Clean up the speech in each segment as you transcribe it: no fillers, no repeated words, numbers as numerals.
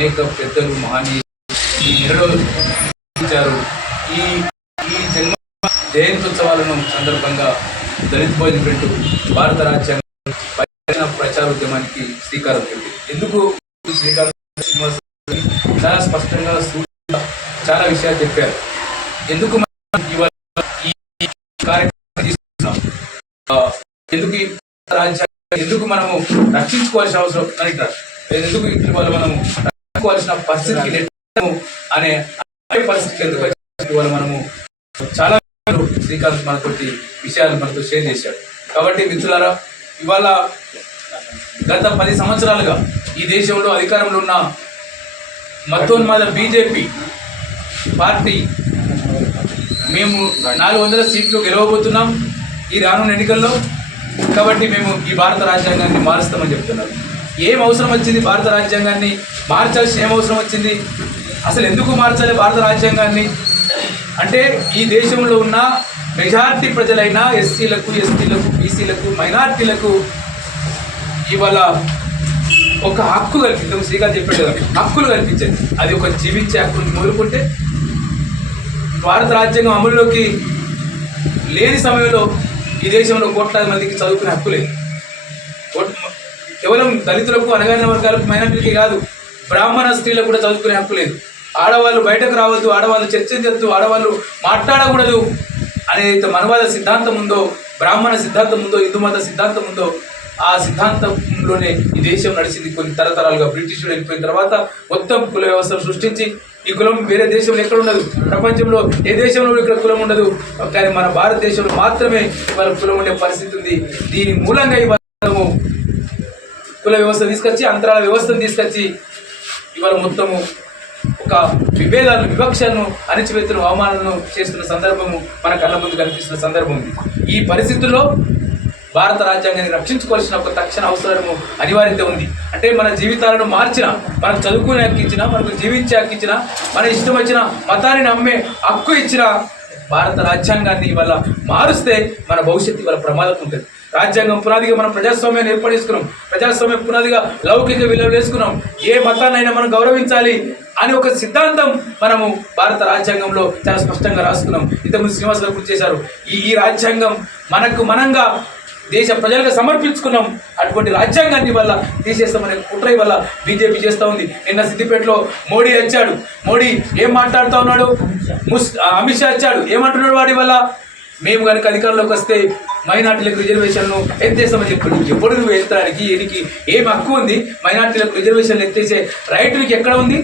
అనేక పెద్దలు మహనీయులు ఈ ఈ జన్మ జయంత్యుత్సవాలను సందర్భంగా దళిత భోజన పెట్టు భారత రాజ్యాంగం ప్రచారోద్యమానికి శ్రీకారం చుట్టింది. ఎందుకు శ్రీకారం చాలా స్పష్టంగా చాలా విషయాలు చెప్పారు. ఎందుకు ఇవాళ ఈ కార్యక్రమం తీసుకున్నాం, ఎందుకు ఈ రాజ్యాంగం ఎందుకు మనము రక్షించుకోవాల్సిన అవసరం ఎందుకు ఇవాళ మనము రక్షించుకోవాల్సిన పరిస్థితికి అనే పరిస్థితికి ఎందుకు ఇవాళ మనము చాలా శ్రీకాంత్ మనతోటి విషయాలు మనతో షేర్ చేశాడు. కాబట్టి మిత్రులారా, ఇవాళ గత 10 సంవత్సరాలుగా ఈ దేశంలో అధికారంలో ఉన్న మతోన్మాద బీజేపీ పార్టీ మేము 400 సీట్లు గెలవబోతున్నాం ఈ రానున్న ఎన్నికల్లో. కాబట్టి మేము ఈ భారత రాజ్యాంగాన్ని మారుస్తామని చెప్తున్నారు. ఏం అవసరం వచ్చింది భారత రాజ్యాంగాన్ని మార్చాల్సిన ఏం అవసరం వచ్చింది? అసలు ఎందుకు మార్చాలి భారత రాజ్యాంగాన్ని అంటే, ఈ దేశంలో ఉన్న మెజారిటీ ప్రజలైన ఎస్సీలకు, ఎస్టీలకు, బీసీలకు, మైనార్టీలకు ఇవాళ ఒక హక్కు కల్పించాం. శ్రీకాంత్ చెప్పాడు కదా, హక్కులు కల్పించేది. అది ఒక జీవించే హక్కును మొదలుకుంటే భారత రాజ్యాంగం అమలులోకి లేని సమయంలో ఈ దేశంలో కోట్లాది మందికి చదువుకునే హక్కు లేదు. కేవలం దళితులకు, అనగారిన వర్గాలకు, మైనార్టీలకి కాదు, బ్రాహ్మణ స్త్రీలకు కూడా చదువుకునే హక్కు లేదు. ఆడవాళ్ళు బయటకు రావద్దు, ఆడవాళ్ళు చర్చించద్దు, ఆడవాళ్ళు మాట్లాడకూడదు అనేది మనవాద సిద్ధాంతం ఉందో, బ్రాహ్మణ సిద్ధాంతం ఉందో, హిందూ మత సిద్ధాంతం ఉందో, ఆ సిద్ధాంతంలోనే ఈ దేశం నడిచింది కొన్ని తరతరాలుగా. బ్రిటిషులు వెళ్ళిపోయిన తర్వాత మొత్తం కుల వ్యవస్థను సృష్టించి, ఈ కులం వేరే దేశంలో ఎక్కడ ఉండదు, ప్రపంచంలో ఏ దేశంలో ఇక్కడ కులం ఉండదు, కానీ మన భారతదేశంలో మాత్రమే ఇవాళ కులం ఉండే పరిస్థితి ఉంది. దీని మూలంగా ఇవాళ కుల వ్యవస్థ తీసుకొచ్చి, అంతరాల వ్యవస్థను తీసుకొచ్చి ఇవాళ మొత్తము ఒక విభేదాలను, వివక్షను, అణచివేతను, అవమానాలను చేస్తున్న సందర్భము మన కళ్ళ ముందు కనిపిస్తున్న సందర్భం ఉంది. ఈ పరిస్థితుల్లో భారత రాజ్యాంగాన్ని రక్షించుకోవాల్సిన ఒక తక్షణ అవసరము, అనివార్యత ఉంది. అంటే మన జీవితాలను మార్చిన, మనకు చదువుకునే హక్కు ఇచ్చిన, మనకు జీవించే హక్కు ఇచ్చిన, మన ఇష్టం వచ్చిన మతాన్ని నమ్మే హక్కు ఇచ్చిన భారత రాజ్యాంగాన్ని ఇవాళ మారుస్తే మన భవిష్యత్తు ఇవాళ ప్రమాదం ఉంటుంది. రాజ్యాంగం పునాదిగా మనం ప్రజాస్వామ్యాన్ని ఏర్పడేసుకున్నాం, ప్రజాస్వామ్య పునాదిగా లౌకిక విలువలు వేసుకున్నాం, ఏ మతాన్నైనా మనం గౌరవించాలి అని ఒక సిద్ధాంతం మనము భారత రాజ్యాంగంలో చాలా స్పష్టంగా రాసుకున్నాం. ఇంతకుముందు శ్రీనివాస్ గారు గుర్తు చేశారు. ఈ రాజ్యాంగం మనంగా దేశ ప్రజలకు సమర్పించుకున్నాం. అటువంటి రాజ్యాంగాన్ని వల్ల తీసేస్తామనే కుట్ర వల్ల బీజేపీ చేస్తూ ఉంది. నిన్న సిద్దిపేటలో మోడీ వచ్చాడు. మోడీ ఏం మాట్లాడుతూ ఉన్నాడు? అమిత్ షా వచ్చాడు. ఏమంటున్నాడు? వాడి వల్ల మేము కనుక అధికారంలోకి వస్తే మైనార్టీలకు రిజర్వేషన్ను ఎత్తేస్తామని చెప్పాడు. ఎప్పుడు నువ్వు ఎత్తడానికి ఎనికి ఏం హక్కు ఉంది? మైనార్టీలకు రిజర్వేషన్లు ఎత్తేసే రైట్ నీకు ఎక్కడ ఉంది?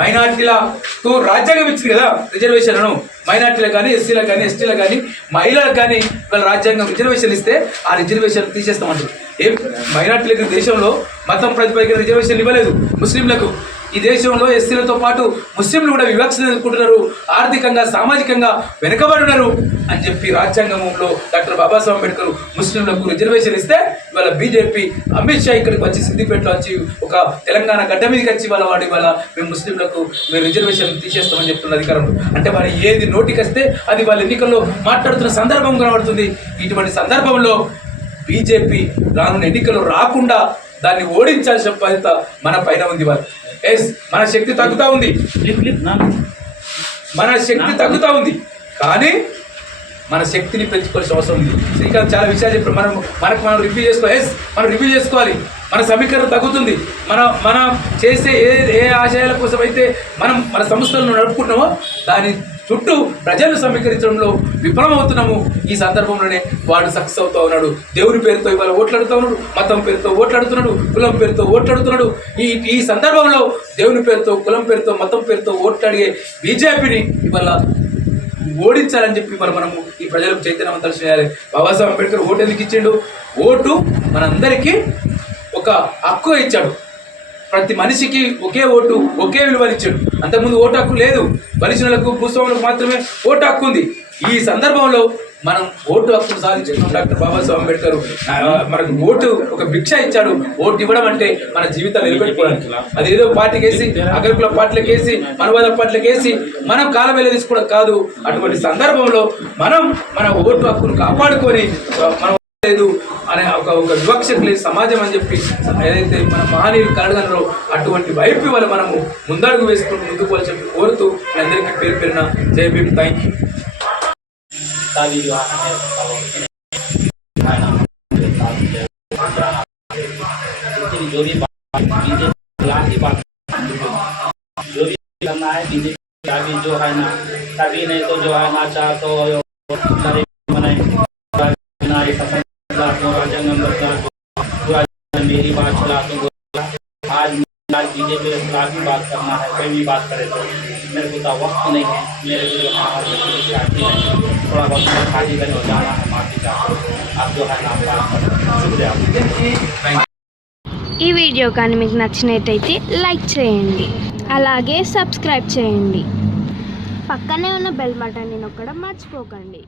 మైనార్టీలకు రాజ్యాంగం ఇచ్చింది కదా రిజర్వేషన్లను. మైనార్టీలకు కానీ, ఎస్సీలకు కానీ, ఎస్టీలకు కానీ, మహిళలకు కానీ వాళ్ళ రాజ్యాంగం రిజర్వేషన్ ఇస్తే ఆ రిజర్వేషన్ తీసేస్తామంటారు. ఏం మైనార్టీలకు దేశంలో మతం ప్రతిపాదిక రిజర్వేషన్ ఇవ్వలేదు. ముస్లింలకు ఈ దేశంలో ఎస్సీలతో పాటు ముస్లింలు కూడా వివక్ష ఎదుర్కొంటున్నారు, ఆర్థికంగా, సామాజికంగా వెనుకబడి ఉన్నారు అని చెప్పి రాజ్యాంగంలో డాక్టర్ బాబాసాహెబ్ అంబేద్కర్ ముస్లింలకు రిజర్వేషన్ ఇస్తే ఇవాళ బీజేపీ అమిత్ షా ఇక్కడికి వచ్చి సిద్దిపేటలో వచ్చి ఒక తెలంగాణ గడ్డ మీదకి వచ్చి వాళ్ళ మేము ముస్లింలకు మేము రిజర్వేషన్ తీసేస్తామని చెప్తున్న అధికారంలో. అంటే మరి ఏది నోటికి వస్తే అది వాళ్ళ ఎన్నికల్లో మాట్లాడుతున్న సందర్భం కనబడుతుంది. ఇటువంటి సందర్భంలో బీజేపీ రానున్న ఎన్నికల్లో రాకుండా దాన్ని ఓడించాల్సిన బాధ్యత మన పైన ఉంది. మన శక్తి తగ్గుతూ ఉంది, మన శక్తి తగ్గుతూ ఉంది, కానీ మన శక్తిని పెంచుకోవాల్సిన అవసరం ఉంది. శ్రీకాంత్ చాలా విషయాలు చెప్పారు. మనం రివ్యూ చేసుకోవాలి. మనం రివ్యూ చేసుకోవాలి. మన సమీకరణ తగ్గుతుంది. మనం చేసే ఏ ఆశయాల కోసం అయితే మన సంస్థలను నడుపుకుంటున్నామో దాని చుట్టూ ప్రజలను సమీకరించడంలో విఫలమవుతున్నాము. ఈ సందర్భంలోనే వాడు సక్సెస్ అవుతూ ఉన్నాడు. దేవుని పేరుతో ఇవాళ ఓట్లాడుతూ ఉన్నాడు, మతం పేరుతో ఓట్లాడుతున్నాడు, కులం పేరుతో ఓట్లాడుతున్నాడు. ఈ సందర్భంలో దేవుని పేరుతో, కులం పేరుతో, మతం పేరుతో ఓట్లాడే బీజేపీని ఇవాళ ఓడించాలని చెప్పి మనము ఈ ప్రజలకు చైతన్యవంతాలు చేయాలి. బాబాసాహెబ్ అంబేద్కర్ ఓటు ఎందుకు ఇచ్చిండు? ఓటు మనందరికీ ఒక హక్కు ఇచ్చాడు. ప్రతి మనిషికి ఒకే ఓటు, ఒకే విలువనిచ్చాడు. అంతకుముందు ఓటు హక్కు లేదు. బలిజనులకు, భూస్వాములకు మాత్రమే ఓటు హక్కు ఉంది. ఈ సందర్భంలో మనం ఓటు హక్కును సాధించుకున్నాం. డాక్టర్ బాబాసాహెబ్ అంబేద్కర్ మనకు ఓటు ఒక భిక్ష ఇచ్చాడు. ఓటు ఇవ్వడం అంటే మన జీవితాలు నిలబెట్టుకోవడానికి. అదేదో పార్టీకేసి, అగ్రకుల పార్టీలకేసి, మనవాద పార్టీలకేసి మనం కాలం వెళ్ళ తీసుకోవడం కాదు. అటువంటి సందర్భంలో మనం మన ఓటు హక్కును కాపాడుకొని మనం లేదు అనే ఒక ఒక వివక్షకు లేదు సమాజం అని చెప్పి ఏదైతే మన మహనీయులు కలగనరో అటువంటి వైపు ఇవాళ మనము ముందడుగు వేసుకుంటూ ముందుకు పోవాలని చెప్పి కోరుతూ మీ అందరికీ పేరు పేరున జై భీమ్. Thank you. जो भी बात जो भी करना है बीजेपी अभी जो है ना तभी नहीं तो जो है ना चाह तो मेरी बात चला तो आज बीजेपी के खिलाफ भी बात करना है कोई भी बात करे तो मेरे को तो वक्त नहीं है मेरे को जो थोड़ा बहुत खाली कर हो जाना है माफी का आप जो है ना शुक्रिया. ఈ వీడియో కానీ మీకు నచ్చినట్టయితే లైక్ చేయండి, అలాగే సబ్స్క్రైబ్ చేయండి, పక్కనే ఉన్న బెల్ బటన్ని నొక్కడం మర్చిపోకండి.